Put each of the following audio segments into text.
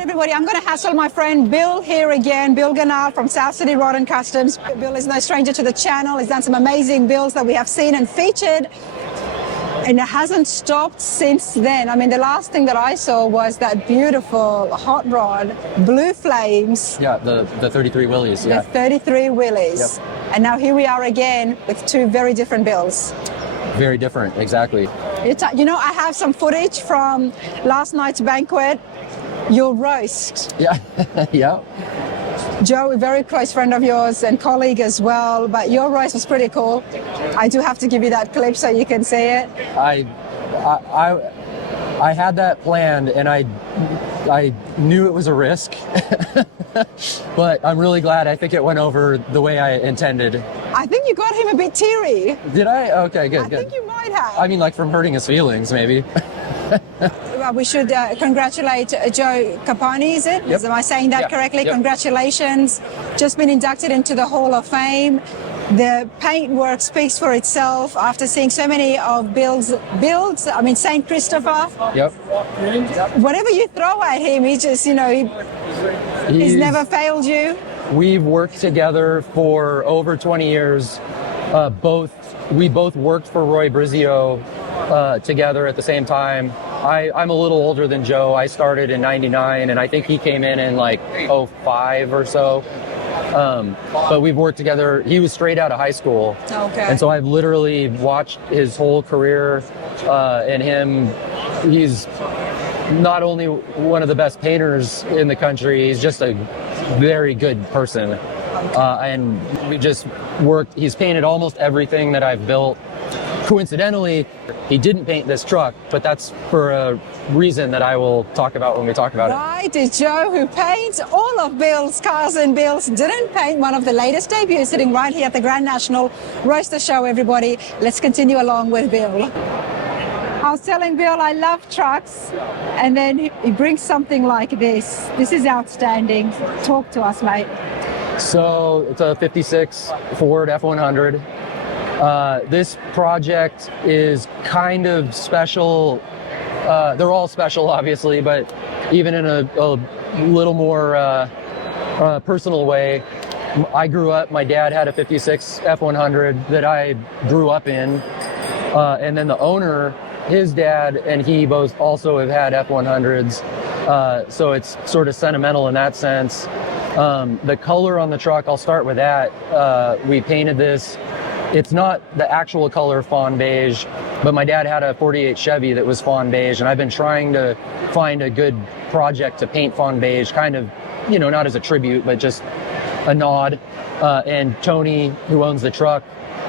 Everybody, I'm going to hassle my friend Bill here again, Bill Ganahl from Southcity Rod and Customs. Bill is no stranger to the channel. He's done some amazing builds that we have seen and featured, and it hasn't stopped since then. I mean, the last thing that I saw was that beautiful hot rod, Blue Flames. Yeah, the 33 Willies. Yeah. The 33 Willies. Yep. And now here we are again with two very different builds. Very different, exactly. You know, I have some footage from last night's banquet. Your roast. Yeah, yeah. Joe, a very close friend of yours and colleague as well, but your roast was pretty cool. I do have to give you that clip so you can see it. I had that planned, and I knew it was a risk, but I'm really glad. I think it went over the way I intended. I think you got him a bit teary. Did I? Okay, good, good. I think you might have. I mean, like from hurting his feelings, maybe. Well, we should congratulate Joe Capone, is it? Yep. Am I saying that correctly? Yep. Congratulations. Just been inducted into the Hall of Fame. The paintwork speaks for itself after seeing so many of Bill's builds. I mean, St. Christopher. Yep. Whatever you throw at him, he just, you know, he's never failed you. We've worked together for over 20 years. We both worked for Roy Brizio together at the same time. I'm a little older than Joe. I started in '99, and I think he came in like '05 or so. But we've worked together. He was straight out of high school. Okay. And so I've literally watched his whole career, and he's not only one of the best painters in the country, he's just a very good person. And we just worked. He's painted almost everything that I've built. Coincidentally, he didn't paint this truck, but that's for a reason that I will talk about when we talk about it. Right, it's Joe who paints all of Bill's cars and Bill's didn't paint one of the latest debuts sitting right here at the Grand National Roadster Show, everybody. Let's continue along with Bill. I was telling Bill I love trucks, and then he brings something like this. This is outstanding. Talk to us, mate. So it's a 56 Ford F100. This project is kind of special. They're all special, obviously, but even in a little more personal way. I grew up, my dad had a 56 F100 that I grew up in, and then the owner, his dad and he both also have had F100s, so it's sort of sentimental in that sense. The color on the truck, I'll start with that. We painted this. It's not the actual color fawn beige, but my dad had a 48 Chevy that was fawn beige, and I've been trying to find a good project to paint fawn beige, kind of, you know, not as a tribute, but just a nod. And Tony, who owns the truck,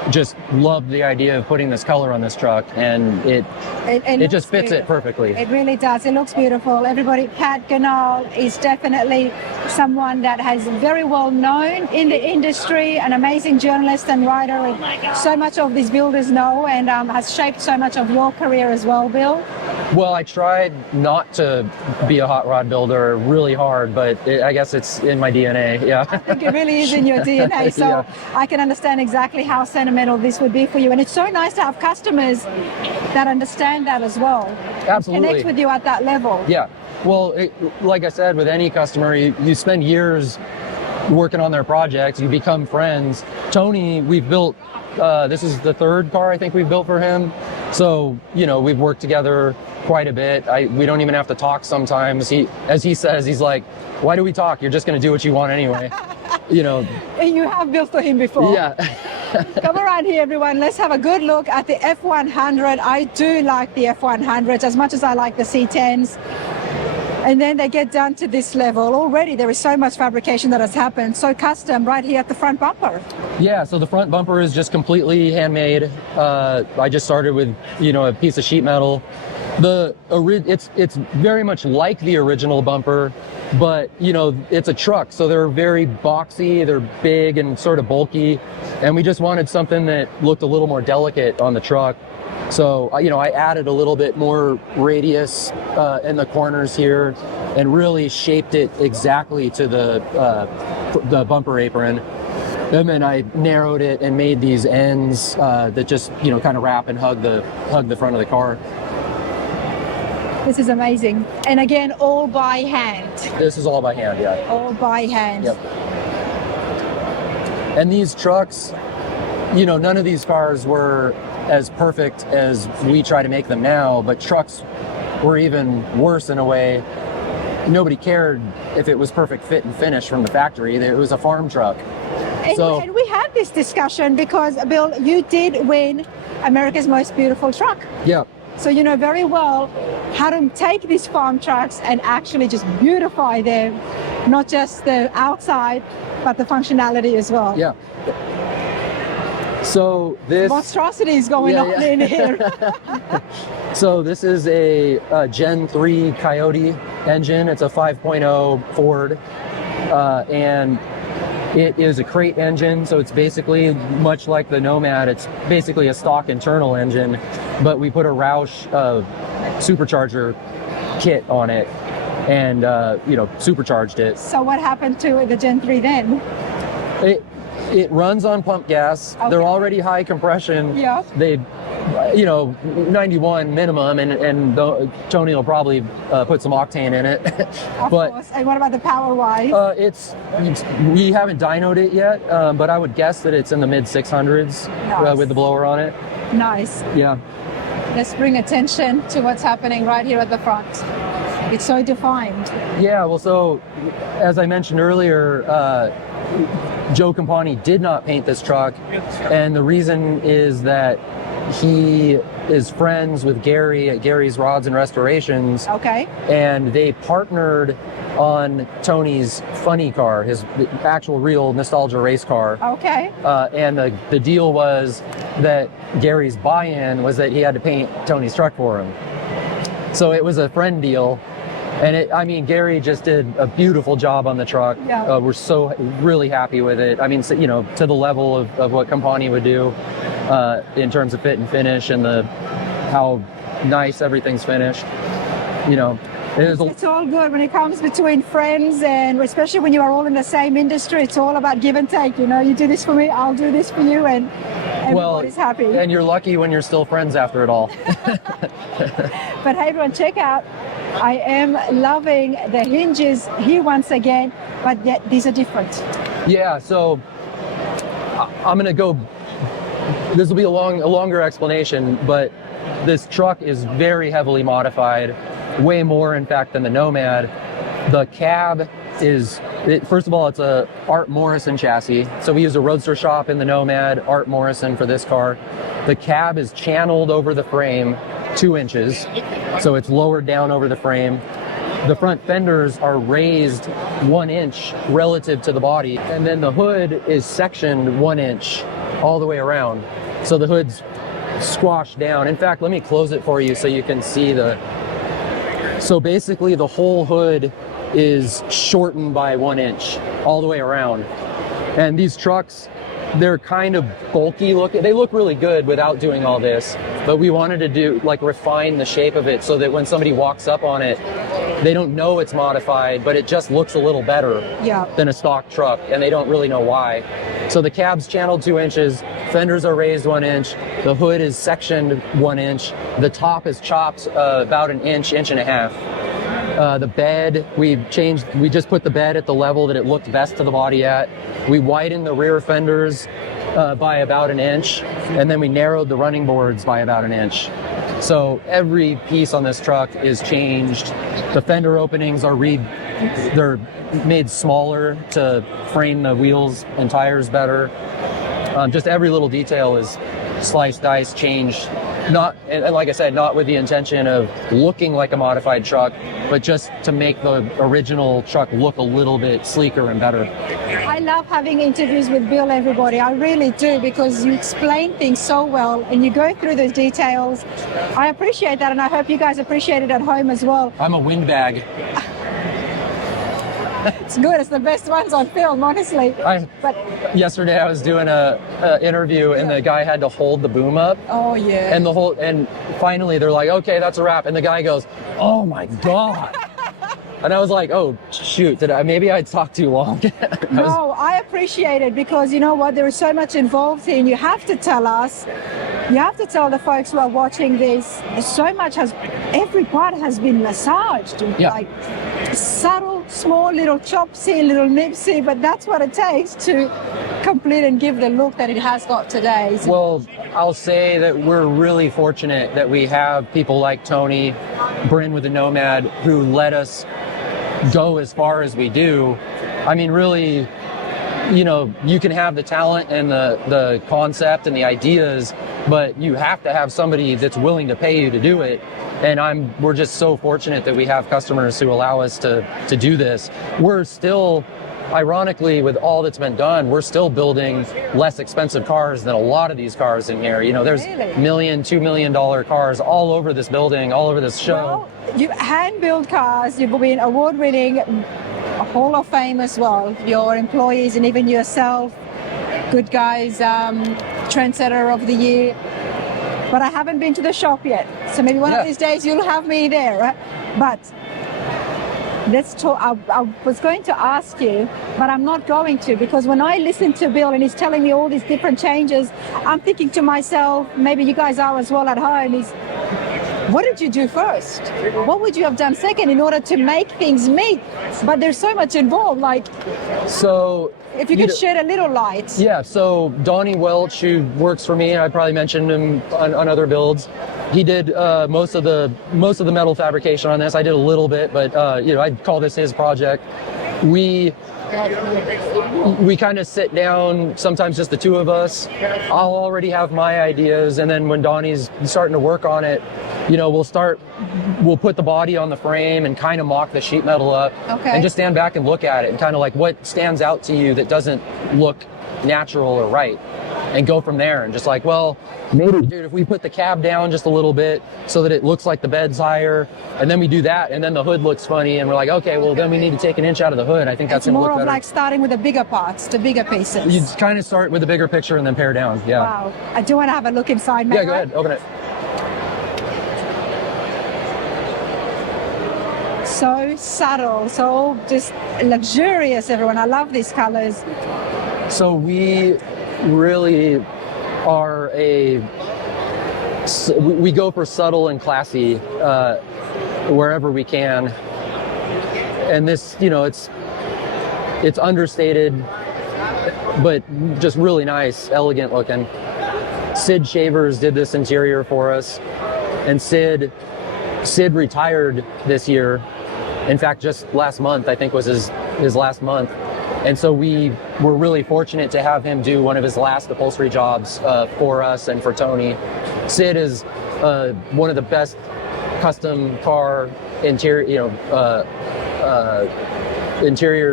just loved the idea of putting this color on this truck, and it just fits it perfectly. It really does. It looks beautiful. Everybody, Pat Ghanal is definitely someone that has very well known in the industry, an amazing journalist and writer. And so much of these builders know, and has shaped so much of your career as well, Bill. Well, I tried not to be a hot rod builder really hard, but I guess it's in my DNA, yeah. I think it really is in your DNA, so Yeah. I can understand exactly how sentimental this would be for you. And it's so nice to have customers that understand that as well. Absolutely. Connect with you at that level. Yeah. Well, like I said, with any customer, you spend years working on their projects, you become friends. Tony, we've built, this is the third car I think we've built for him. So, you know, we've worked together quite a bit. We don't even have to talk sometimes. As he says, he's like, why do we talk? You're just going to do what you want anyway. You know. And you have built for him before. Yeah. Come around here, everyone. Let's have a good look at the F100. I do like the F100 as much as I like the C10s. And then they get down to this level. Already there is so much fabrication that has happened. So custom right here at the front bumper. Yeah, so the front bumper is just completely handmade. I just started with, you know, a piece of sheet metal. It's very much like the original bumper, but you know, it's a truck, so they're very boxy, they're big and sort of bulky, and we just wanted something that looked a little more delicate on the truck. So, you know, I added a little bit more radius in the corners here and really shaped it exactly to the bumper apron. And then I narrowed it and made these ends that just, you know, kind of wrap and hug the front of the car. This is amazing. And again, all by hand. This is all by hand, yeah. All by hand. Yep. And these trucks, you know, none of these cars were as perfect as we try to make them now, but trucks were even worse in a way. Nobody cared if it was perfect fit and finish from the factory. It was a farm truck. And we had this discussion because, Bill, you did win America's Most Beautiful Truck. Yeah. So you know very well how to take these farm trucks and actually just beautify them, not just the outside, but the functionality as well. Yeah. So this monstrosity is going on in here. So this is a Gen 3 Coyote engine. It's a 5.0 Ford, and it is a crate engine. So it's basically much like the Nomad. It's basically a stock internal engine, but we put a Roush supercharger kit on it, and you know, supercharged it. So what happened to the Gen 3 then? It runs on pump gas. Okay. They're already high compression. Yeah. They, you know, 91 minimum, and Tony will probably put some octane in it. Of course. And what about the power wise? We haven't dynoed it yet, but I would guess that it's in the mid 600s. Nice. With the blower on it. Nice. Yeah. Let's bring attention to what's happening right here at the front. It's so defined. Yeah. Well, so as I mentioned earlier, Joe Campani did not paint this truck, and the reason is that he is friends with Gary at Gary's Rods and Restorations. Okay. And they partnered on Tony's funny car, his actual real nostalgia race car. Okay. And the deal was that Gary's buy-in was that he had to paint Tony's truck for him. So it was a friend deal. And I mean, Gary just did a beautiful job on the truck. Yeah. We're so really happy with it. I mean, so, you know, to the level of what Campani would do in terms of fit and finish, and how nice everything's finished. You know, it's all good when it comes between friends, and especially when you are all in the same industry. It's all about give and take. You know, you do this for me, I'll do this for you, and everybody's happy. And you're lucky when you're still friends after it all. But hey, everyone, check out. I am loving the hinges here once again, but these are different. Yeah, so I'm gonna go, this will be a longer explanation, but this truck is very heavily modified, way more in fact than the Nomad. The cab is, first of all, it's a Art Morrison chassis. So we use a Roadster Shop in the Nomad, Art Morrison for this car. The cab is channeled over the frame 2 inches, so it's lowered down over the frame. The front fenders are raised 1 inch relative to the body, and then the hood is sectioned 1 inch all the way around. So the hood's squashed down. In fact, let me close it for you so you can see so basically the whole hood is shortened by 1 inch all the way around. And these trucks, they're kind of bulky looking. They look really good without doing all this, but we wanted to refine the shape of it so that when somebody walks up on it, they don't know it's modified, but it just looks a little better than a stock truck, and they don't really know why. So the cab's channeled 2 inches, fenders are raised 1 inch, the hood is sectioned 1 inch, the top is chopped about an inch, inch and a half. The bed, we just put the bed at the level that it looked best to the body at. We widened the rear fenders by about an inch, and then we narrowed the running boards by about an inch. So every piece on this truck is changed. The fender openings they're made smaller to frame the wheels and tires better. Just every little detail is sliced, diced, changed. Not, and like I said, not with the intention of looking like a modified truck, but just to make the original truck look a little bit sleeker and better. I love having interviews with Bill, everybody. I really do, because you explain things so well and you go through the details. I appreciate that, and I hope you guys appreciate it at home as well. I'm a windbag. It's good. It's the best ones on film, honestly. Yesterday I was doing a interview, and the guy had to hold the boom up. Oh yeah. And finally they're like, okay, that's a wrap. And the guy goes, oh my God. And I was like, oh shoot, maybe I talked too long. No, I appreciate it, because you know what? There is so much involved here, and you have to tell us You have to tell the folks who are watching this, every part has been massaged. Yeah. Like subtle, small little chopsy, little nipsy, but that's what it takes to complete and give the look that it has got today. So, well, I'll say that we're really fortunate that we have people like Tony, Bryn with the Nomad, who let us go as far as we do. I mean, really, you know, you can have the talent and the concept and the ideas, but you have to have somebody that's willing to pay you to do it. And we're just so fortunate that we have customers who allow us to do this. We're still, ironically, with all that's been done, we're still building less expensive cars than a lot of these cars in here. You know, there's Really? $1 million, $2 million cars all over this building, all over this show. well, you hand-build cars, you've been award-winning, a Hall of Fame as well. Your employees and even yourself, Good Guys, Trendsetter of the Year. But I haven't been to the shop yet. So maybe one of these days you'll have me there, right? But let's talk. I was going to ask you, but I'm not going to, because when I listen to Bill and he's telling me all these different changes, I'm thinking to myself, maybe you guys are as well at home, what did you do first? What would you have done second in order to make things meet? But there's so much involved, like, So if you could shed a little light. Yeah, so Donnie Welch, who works for me, I probably mentioned him on other builds. He did most of the metal fabrication on this. I did a little bit, but you know, I'd call this his project. We kind of sit down, sometimes just the two of us. I'll already have my ideas, and then when Donnie's starting to work on it, you know, we'll put the body on the frame and kind of mock the sheet metal up, and just stand back and look at it and kind of like what stands out to you that doesn't look natural or right, and go from there. And just like, well, maybe, dude, if we put the cab down just a little bit so that it looks like the bed's higher, and then we do that, and then the hood looks funny, and we're like, okay, well, then we need to take an inch out of the hood. I think that's going to look better. It's more of like starting with the bigger parts, the bigger pieces. You kind of start with the bigger picture and then pare down. Yeah. Wow. I do want to have a look inside now. Yeah, go ahead, open it. So subtle, so just luxurious, everyone. I love these colors. So we really are we go for subtle and classy wherever we can. And this, you know, it's understated, but just really nice, elegant looking. Sid Shavers did this interior for us, and Sid retired this year. In fact, just last month, I think was his last month. And so we were really fortunate to have him do one of his last upholstery jobs for us and for Tony. Sid is one of the best custom car interior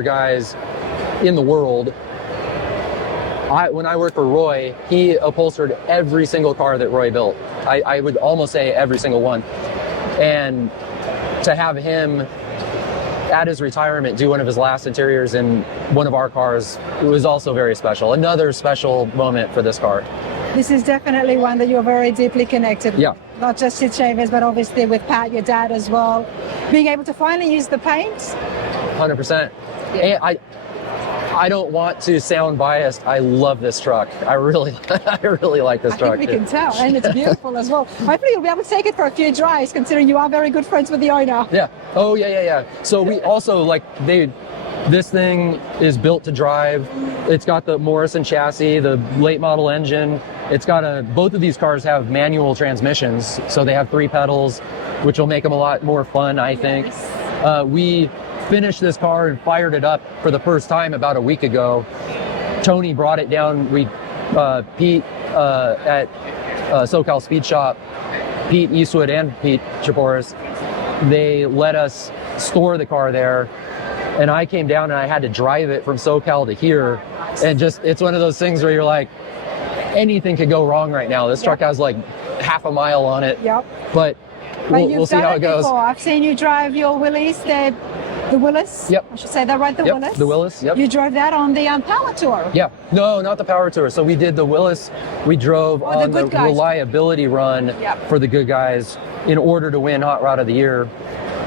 guys in the world. When I worked for Roy, he upholstered every single car that Roy built. I would almost say every single one. And to have him at his retirement do one of his last interiors in one of our cars, it was also very special. Another special moment for this car. This is definitely one that you're very deeply connected with. Yeah. Not just Sid Shavers, but obviously with Pat, your dad as well. Being able to finally use the paint. 100%. And I don't want to sound biased. I love this truck. I really like this truck. I think we can tell, and it's beautiful as well. Hopefully you'll be able to take it for a few drives, considering you are very good friends with the owner. Yeah. Oh, yeah. So we also, this thing is built to drive. It's got the Morrison chassis, the late model engine. It's got both of these cars have manual transmissions, so they have 3 pedals, which will make them a lot more fun, I think. Nice. We finished this car and fired it up for the first time about a week ago. Tony brought it down. Pete at SoCal Speed Shop, Pete Eastwood and Pete Chaporis, they let us store the car there, and I came down and I had to drive it from SoCal to here, and it's one of those things where you're like, anything could go wrong right now. This truck has like half a mile on it. Yep. But we'll see how it goes. Before. I've seen you drive your Willys, the Willis. Yep. I should say that right, the Willis. The Willis. Yep. You drove that on the Power Tour. Yeah. No, not the Power Tour. So we did the Willis. We drove on the reliability run for the Good Guys in order to win Hot Rod of the Year.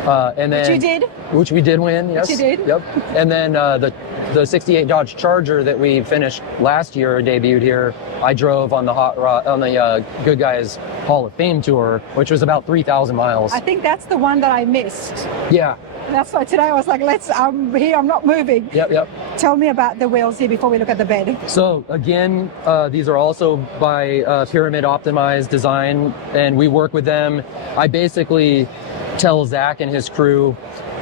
And then, Which you did? Which we did win, yes. Which you did? Yep. And then the 68 Dodge Charger that we finished last year, debuted here, I drove on the Good Guys Hall of Fame tour, which was about 3,000 miles. I think that's the one that I missed. Yeah. That's why today I was like, I'm here, I'm not moving. Yep. Tell me about the wheels here before we look at the bed. So again, these are also by Pyramid Optimized Design, and we work with them. I basically tell Zach and his crew,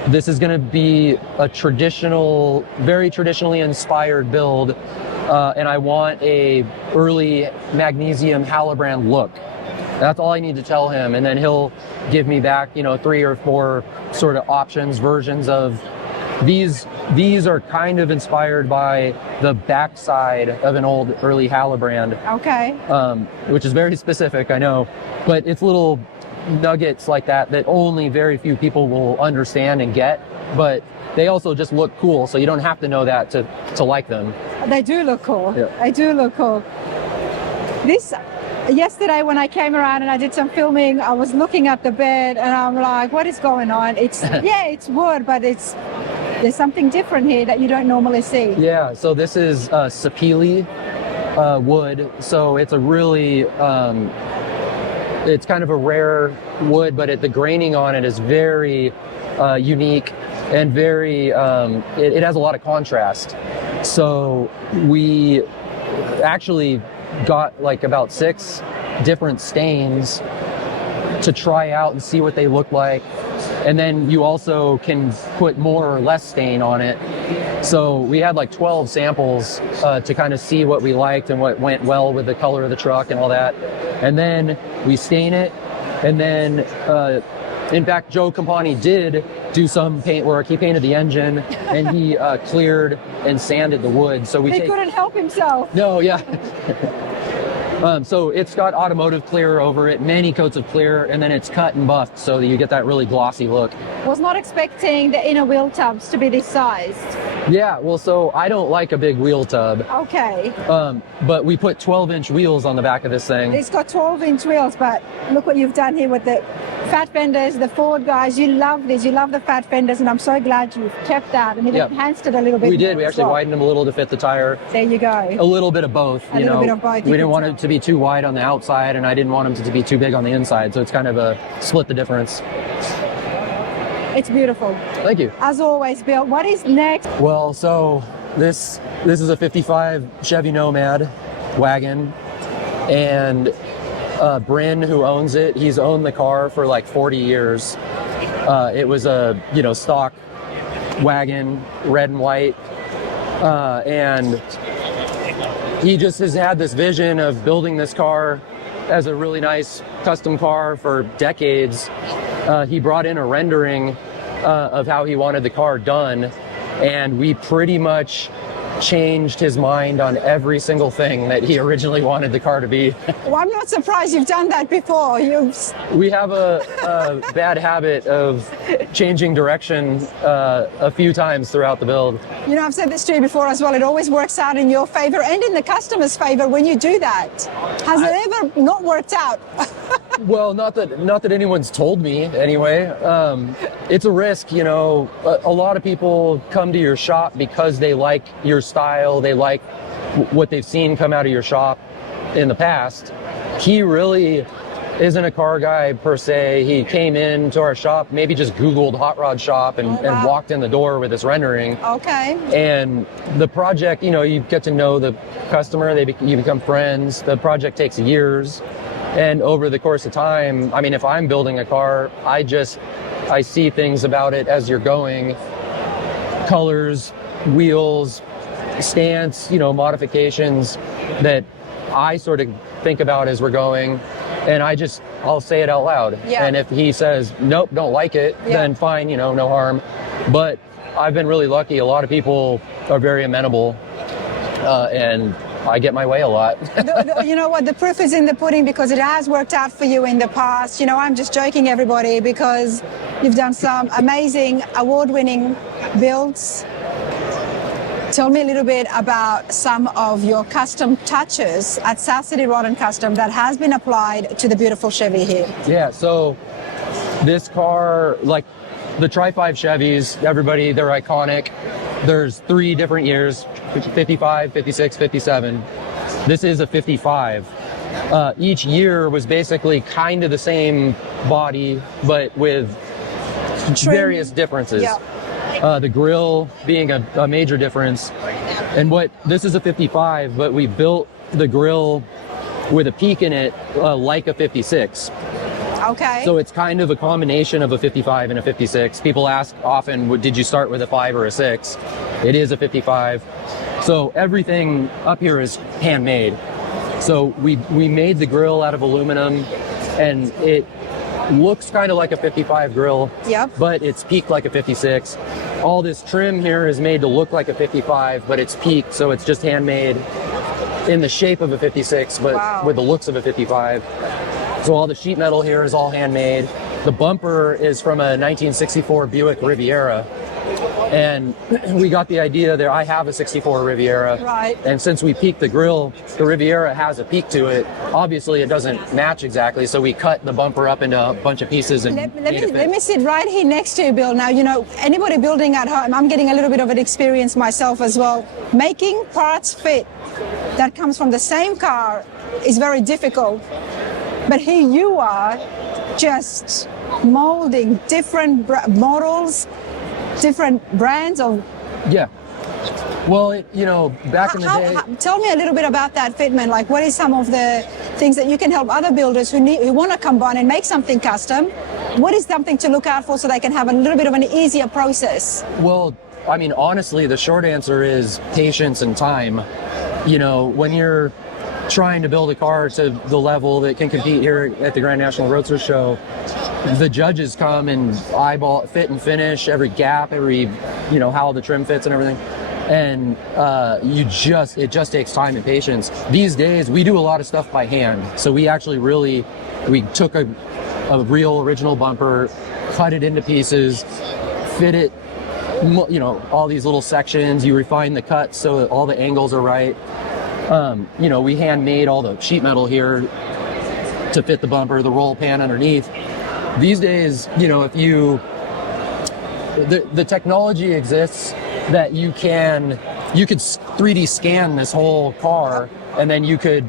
this is going to be a traditional, very traditionally inspired build, and I want a early magnesium Halibran look. That's all I need to tell him, and then he'll give me back, 3 or 4 sort of options, versions of these. These are kind of inspired by the backside of an old early Halibran. Okay. Which is very specific, I know, but it's little nuggets like that only very few people will understand and get, but they also just look cool, so you don't have to know that to like them. They do look cool. Yeah. They do look cool. Yesterday when I came around and I did some filming, I was looking at the bed and I'm like, what is going on? It's it's wood, but there's something different here that you don't normally see. Yeah, so this is sapele wood, so it's a really it's kind of a rare wood, but the graining on it is very unique and very it has a lot of contrast. So we actually got like about 6 different stains to try out and see what they look like, and then you also can put more or less stain on it. So we had like 12 samples to kind of see what we liked and what went well with the color of the truck and all that, and then we stain it. And then in fact, Joe Campani did do some paint work. He painted the engine and he cleared and sanded the wood. So he couldn't help himself. No, yeah. So it's got automotive clear over it, many coats of clear, and then it's cut and buffed so that you get that really glossy look. Was not expecting the inner wheel tubs to be this sized. Yeah, well, so I don't like a big wheel tub. Okay. But we put 12-inch wheels on the back of this thing. It's got 12-inch wheels, but look what you've done here with the fat fenders, the Ford guys. You love this. You love the fat fenders, and I'm so glad you've kept that and even enhanced it a little bit. We did. We actually widened them a little to fit the tire. There you go. A little bit of both. A little bit of both. We didn't want it to be too wide on the outside, and I didn't want them to be too big on the inside, so it's kind of a split the difference. It's beautiful. Thank you. As always, Bill, what is next? Well, so this is a 55 Chevy Nomad wagon, and Bryn, who owns it, he's owned the car for like 40 years. It was a stock wagon, red and white, and he just has had this vision of building this car as a really nice custom car for decades. He brought in a rendering of how he wanted the car done, and we pretty much changed his mind on every single thing that he originally wanted the car to be. Well, I'm not surprised you've done that before. We have a bad habit of changing direction a few times throughout the build. I've said this to you before as well. It always works out in your favor and in the customer's favor when you do that. Has it ever not worked out? Well, not that anyone's told me anyway. It's a risk, a lot of people come to your shop because they like your style, they like what they've seen come out of your shop in the past. He really isn't a car guy per se. He came into our shop, maybe just Googled hot rod shop and walked in the door with this rendering. Okay. And the project, you get to know the customer, you become friends. The project takes years. And over the course of time, I mean, if I'm building a car, I see things about it as you're going. Colors, wheels, stance, modifications that I sort of think about as we're going. And I'll say it out loud. Yeah. And if he says, nope, don't like it, then fine, no harm. But I've been really lucky. A lot of people are very amenable. And I get my way a lot. You know what? The proof is in the pudding because it has worked out for you in the past. I'm just joking, everybody, because you've done some amazing award-winning builds. Tell me a little bit about some of your custom touches at Southcity Rod and Custom that has been applied to the beautiful Chevy here. Yeah, so this car, like the Tri-5 Chevys, everybody, they're iconic. There's 3 different years, 55, 56, 57. This is a 55. Each year was basically kind of the same body, but with various differences. Yeah. The grille being a major difference. And this is a 55, but we built the grille with a peak in it like a 56. Okay. So it's kind of a combination of a 55 and a 56. People ask often, did you start with a 5 or a 6? It is a 55. So everything up here is handmade. So we made the grille out of aluminum, and it looks kind of like a 55 grille, yep, but it's peaked like a 56. All this trim here is made to look like a 55, but it's peaked, so it's just handmade in the shape of a 56, but wow, with the looks of a 55. So all the sheet metal here is all handmade. The bumper is from a 1964 Buick Riviera. And we got the idea there. I have a 64 Riviera. Right. And since we peaked the grille, the Riviera has a peak to it. Obviously, it doesn't match exactly. So we cut the bumper up into a bunch of pieces. And let me sit right here next to you, Bill. Now, you know, anybody building at home, I'm getting a little bit of an experience myself as well. Making parts fit that comes from the same car is very difficult. But here you are just molding different models, different brands of... Yeah. Well, you know, back in the day... tell me a little bit about that fitment. Like, what is some of the things that you can help other builders who want to combine and make something custom? What is something to look out for so they can have a little bit of an easier process? Well, I mean, honestly, the short answer is patience and time. You know, when you're trying to build a car to the level that can compete here at the Grand National Roadster Show, the judges come and eyeball fit and finish every gap, every, you know, how the trim fits and everything. And it just takes time and patience. These days, we do a lot of stuff by hand. So we actually we took a real original bumper, cut it into pieces, fit it, you know, all these little sections. You refine the cuts so that all the angles are right. You know, we handmade all the sheet metal here to fit the bumper, the roll pan underneath. These days, you know, the technology exists that you could 3D scan this whole car, and then you could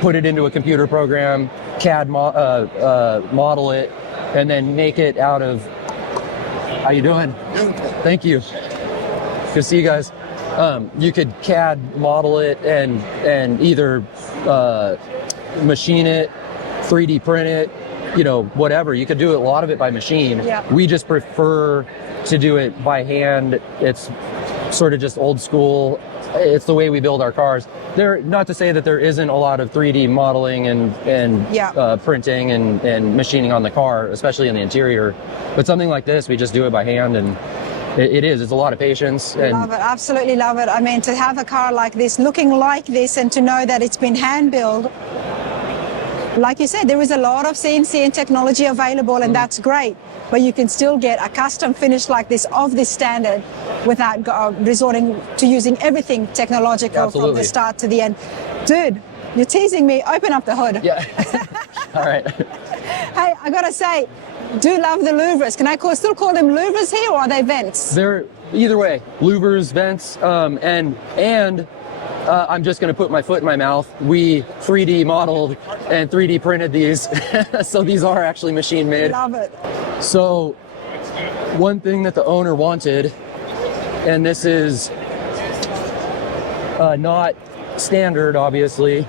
put it into a computer program, CAD model it, and then make it out of... How you doing? Thank you. Good to see you guys. You could CAD model it and either machine it, 3D print it, you know, whatever. You could do a lot of it by machine. Yeah. We just prefer to do it by hand. It's sort of just old school. It's the way we build our cars. Not to say that there isn't a lot of 3D modeling and printing and machining on the car, especially in the interior. But something like this, we just do it by hand, and it's a lot of patience. And love it, absolutely love it. I mean, to have a car like this, looking like this, and to know that it's been hand built, like you said, there is a lot of CNC and technology available, and that's great. But you can still get a custom finish like this of this standard without resorting to using everything technological. Absolutely. From the start to the end. Dude, you're teasing me. Open up the hood. Yeah. All right. Hey, I gotta say, do love the louvers. Can I still call them louvers here, or are they vents? They're either way, louvers, vents, and I'm just going to put my foot in my mouth. We 3D modeled and 3D printed these, so these are actually machine made. Love it. So one thing that the owner wanted, and this is not standard, obviously,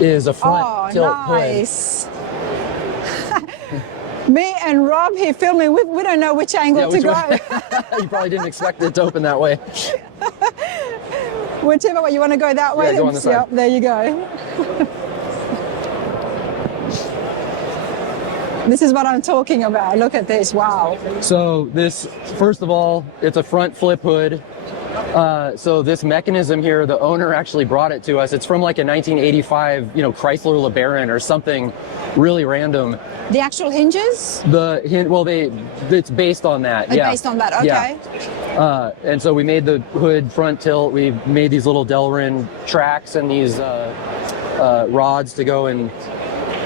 is a front tilt nice. Hood. Me and Rob here filming, we don't know which angle to go. You probably didn't expect it to open that way. Whichever way, you want to go that way? Yeah, go on the side. Yep, there you go. This is what I'm talking about. Look at this, wow. So this, first of all, it's a front flip hood. So this mechanism here, the owner actually brought it to us. It's from like a 1985, Chrysler LeBaron or something really random. The actual hinges? It's based on that. Yeah. Based on that, okay. Yeah. And so we made the hood front tilt. We made these little Delrin tracks and these rods to go and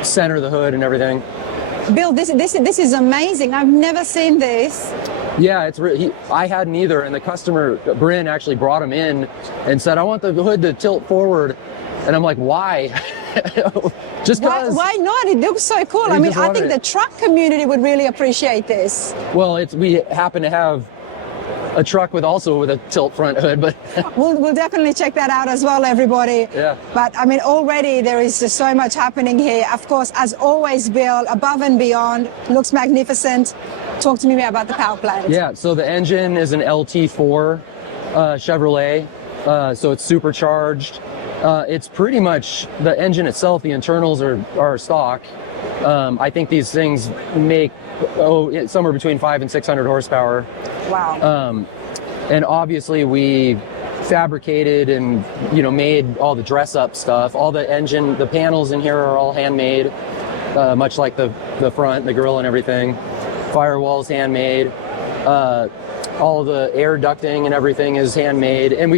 center the hood and everything. Bill, this is amazing. I've never seen this. Yeah, I hadn't either, and the customer, Bryn, actually brought him in and said, I want the hood to tilt forward. And I'm like, why? Just because. Why not? It looks so cool. I mean, I think the truck community would really appreciate this. Well, we happen to have a truck with a tilt front hood, but we'll definitely check that out as well, everybody. Yeah. But I mean, already there is just so much happening here. Of course, as always, Bill, above and beyond, looks magnificent. Talk to me about the power plant. Yeah, so the engine is an LT4 Chevrolet, so it's supercharged. It's pretty much the engine itself. The internals are stock. I think these things make somewhere between 500 and 600 horsepower. Wow. And obviously we fabricated and made all the dress up stuff. All the panels in here are all handmade, much like the front, the grille and everything. Firewall's handmade. All the air ducting and everything is handmade. And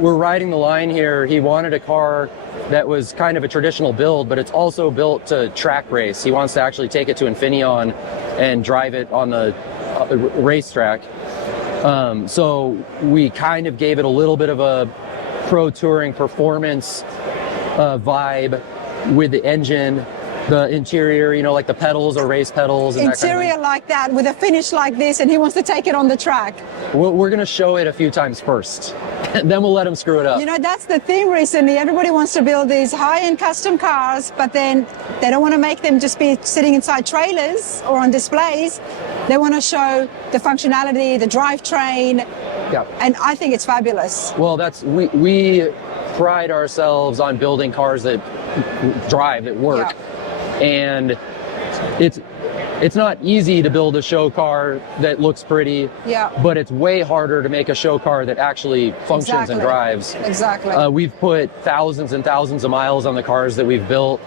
we're riding the line here. He wanted a car that was kind of a traditional build, but it's also built to track race. He wants to actually take it to Infineon and drive it on the racetrack. So we kind of gave it a little bit of a pro touring performance vibe with the engine. The interior, like the pedals are race pedals. And interior that kind of like that with a finish like this, and he wants to take it on the track. We're going to show it a few times first, and then we'll let him screw it up. That's the theme recently. Everybody wants to build these high-end custom cars, but then they don't want to make them just be sitting inside trailers or on displays. They want to show the functionality, the drivetrain. Yeah. And I think it's fabulous. Well, we pride ourselves on building cars that drive, that work. Yeah. And it's not easy to build a show car that looks pretty, but it's way harder to make a show car that actually functions and drives. Exactly. We've put thousands and thousands of miles on the cars that we've built.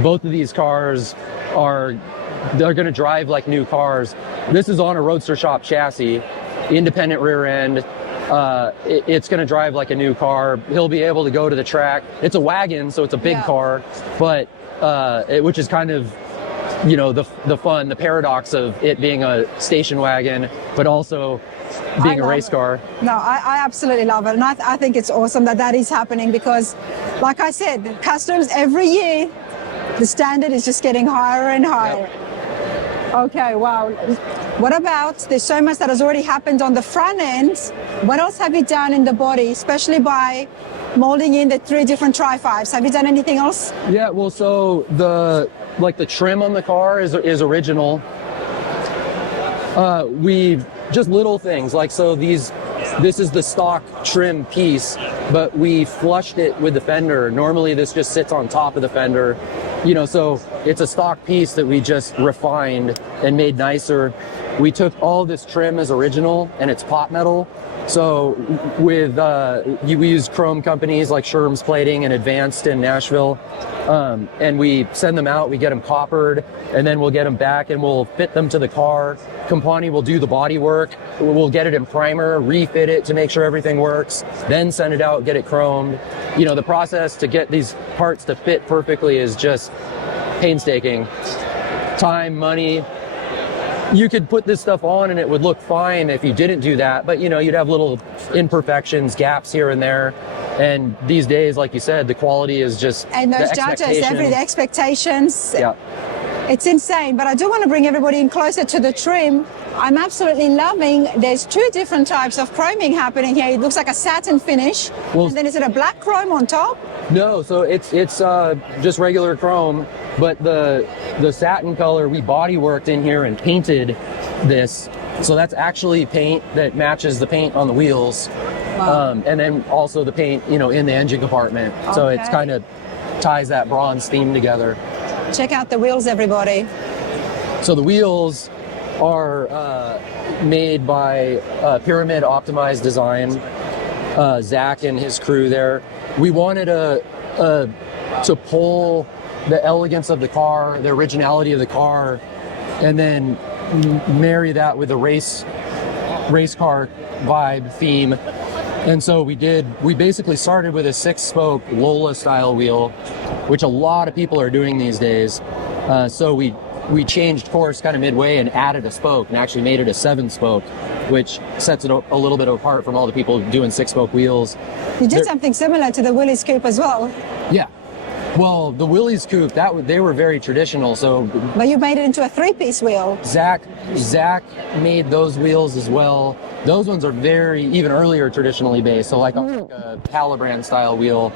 Both of these cars they're going to drive like new cars. This is on a Roadster Shop chassis, independent rear end. It's going to drive like a new car. He'll be able to go to the track. It's a wagon, so it's a big car, but which is kind of, the fun, the paradox of it being a station wagon, but also being a race car. No, I absolutely love it. And I think it's awesome that is happening because, like I said, customs every year, the standard is just getting higher and higher. Yep. Okay, wow. What about, there's so much that has already happened on the front end. What else have you done in the body, especially by molding in the 3 different Tri-5s? Have you done anything else? Yeah, well, so the trim on the car is original. We've just little things this is the stock trim piece, but we flushed it with the fender. Normally this just sits on top of the fender, so it's a stock piece that we just refined and made nicer. We took all this trim as original and it's pot metal. So with we use chrome companies like Sherm's Plating and Advanced in Nashville, and we send them out, we get them coppered, and then we'll get them back and we'll fit them to the car. Compani will do the body work. We'll get it in primer, refit it to make sure everything works, then send it out, get it chromed. The process to get these parts to fit perfectly is just painstaking. Time, money. You could put this stuff on and it would look fine if you didn't do that, but you'd have little imperfections, gaps here and there. And these days, like you said, the quality is just and those judges, the expectations. Yeah. It's insane, but I do want to bring everybody in closer to the trim. I'm absolutely loving, there's 2 different types of chroming happening here. It looks like a satin finish. Well, and then is it a black chrome on top? No, so it's just regular chrome, but the satin color, we body worked in here and painted this. So that's actually paint that matches the paint on the wheels. Wow. And then also the paint, in the engine compartment. Okay. So it's kind of ties that bronze theme together. Check out the wheels, everybody. So the wheels are made by Pyramid Optimized Design, Zach and his crew there. We wanted to pull the elegance of the car, the originality of the car, and then marry that with the race car vibe theme. And so we basically started with a 6-spoke Lola style wheel, which a lot of people are doing these days. So we we changed course kind of midway and added a spoke and actually made it a 7-spoke, which sets it a little bit apart from all the people doing 6-spoke wheels. You did something similar to the Willys Coupe as well. Yeah. Well, the Willys Coupe, they were very traditional. So, but you made it into a 3-piece wheel. Zach made those wheels as well. Those ones are very even earlier traditionally based. So like a Palabrand style wheel.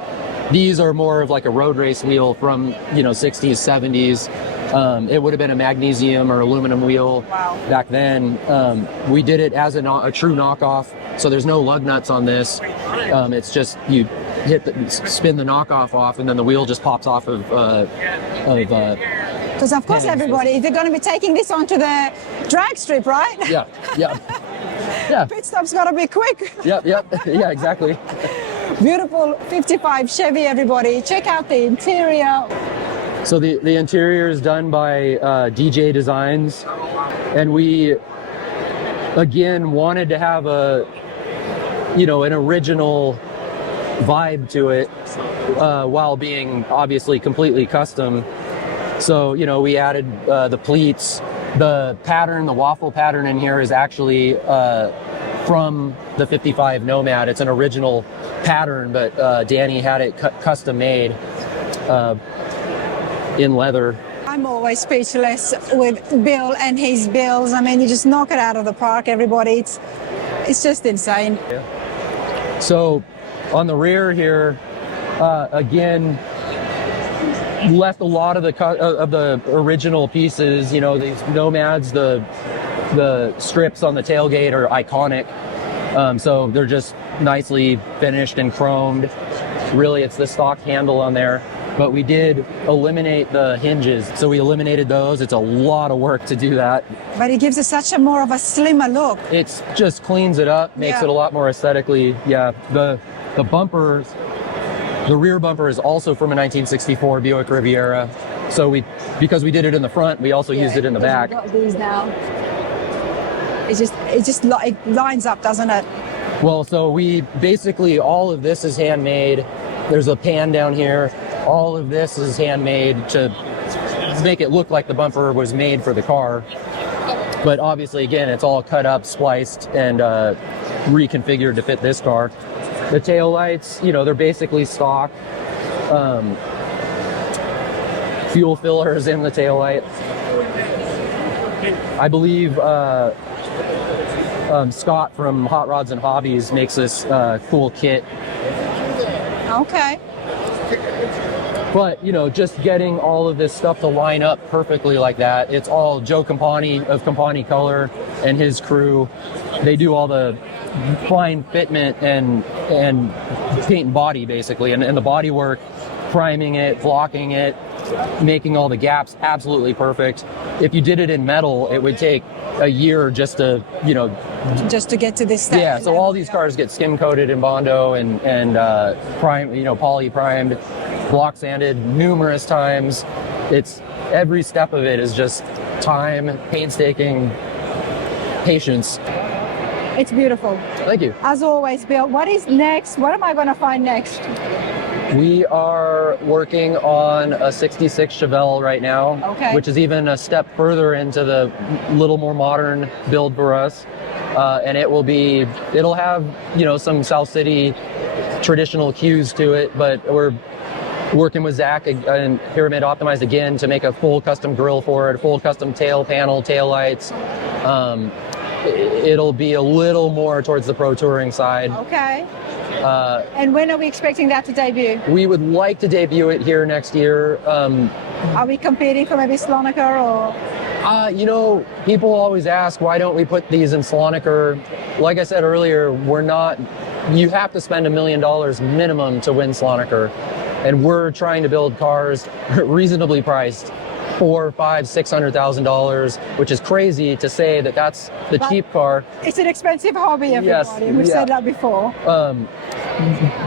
These are more of like a road race wheel from 60s, 70s. It would have been a magnesium or aluminum wheel back then. We did it as a true knockoff. So there's no lug nuts on this. It's just you spin the knockoff off, and then the wheel just pops off of. Because of course, everybody, they're going to be taking this onto the drag strip, right? Yeah. Pit stop's got to be quick. Yeah, exactly. Beautiful 55 Chevy, everybody. Check out the interior. So the interior is done by DJ Designs, and we again wanted to have an original vibe to it while being obviously completely custom. So we added the pleats. The pattern, the waffle pattern in here is actually from the 55 Nomad. It's an original pattern, but Danny had it custom made in leather. I'm always speechless with Bill and his builds. I mean, you just knock it out of the park, everybody. It's just insane. Yeah. So on the rear here, again, left a lot of the original pieces. These Nomads, the strips on the tailgate are iconic. So they're just nicely finished and chromed. Really, it's the stock handle on there. But we did eliminate the hinges. So we eliminated those. It's a lot of work to do that. But it gives it such a more of a slimmer look. It's just cleans it up, makes it a lot more aesthetically. Yeah, the bumper, the rear bumper is also from a 1964 Buick Riviera. So because we did it in the front, we also used it in the back. We've got these now. It lines up, doesn't it? Well, so we basically, all of this is handmade. There's a pan down here. All of this is handmade to make it look like the bumper was made for the car. But obviously, again, it's all cut up, spliced, and reconfigured to fit this car. The taillights, they're basically stock. Fuel fillers in the taillight. I believe Scott from Hot Rods and Hobbies makes this cool kit. Okay. But, just getting all of this stuff to line up perfectly like that. It's all Joe Campani of Campani Color and his crew. They do all the fine fitment and paint and body, basically. And the body work, priming it, blocking it, making all the gaps absolutely perfect. If you did it in metal, it would take a year just to, just to get to this step. Yeah, so all these cars get skim coated in Bondo and prime, poly primed, block sanded numerous times. It's every step of it is just time, painstaking, patience. It's beautiful. Thank you. As always, Bill, what is next? What am I going to find next? We are working on a 66 Chevelle right now, which is even a step further into the little more modern build for us. And it'll have, some South City traditional cues to it, but we're working with Zach and Pyramid Optimized again to make a full custom grille for it, full custom tail panel, tail lights. It'll be a little more towards the pro touring side. Okay. And when are we expecting that to debut? We would like to debut it here next year. Are we competing for maybe Slonaker or? People always ask, why don't we put these in Slonaker? Like I said earlier, you have to spend $1 million minimum to win Slonaker. And we're trying to build cars reasonably priced, $400,000, $500,000, $600,000, which is crazy to say that that's the cheap car. It's an expensive hobby, everybody. Yes, We've said that before.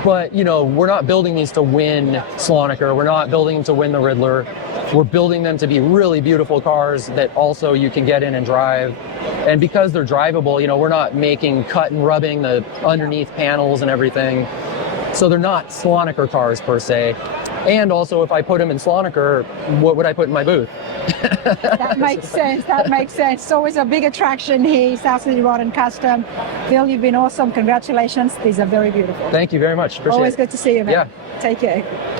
But, we're not building these to win Slonaker. We're not building them to win the Riddler. We're building them to be really beautiful cars that also you can get in and drive. And because they're drivable, we're not making cut and rubbing the underneath panels and everything. So they're not Slonaker cars per se. And also, if I put them in Slonaker, what would I put in my booth? That makes sense. That makes sense. It's always a big attraction here, Southcity Rod and Custom. Bill, you've been awesome. Congratulations. These are very beautiful. Thank you very much. Appreciate Always it. good to see you, man. Yeah. Take care.